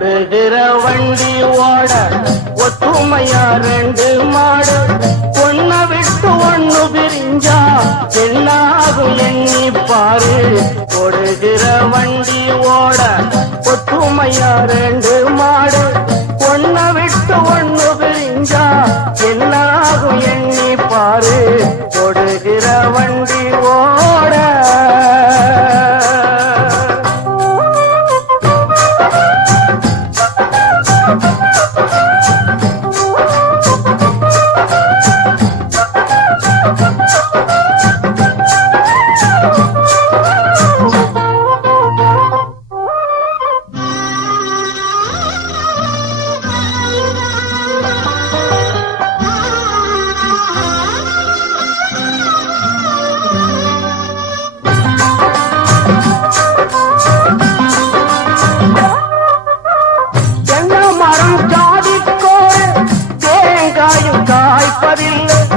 ஓடுகிற வண்டி ஓட ஒத்துமையா ரெண்டு மாடு ஒன்ன விட்டு ஒண்ணு பிரிஞ்சா என்னாகும் எண்ணி பாரு ஓடுகிற வண்டி ஓட ஒத்துமையா ரெண்டு மாடு ஒன்ன விட்டு ஒண்ணு பிரிஞ்சா என்னாகும் எண்ணி பாரு ஓடுகிற வண்டி ஓட காய்ப்பதில்லை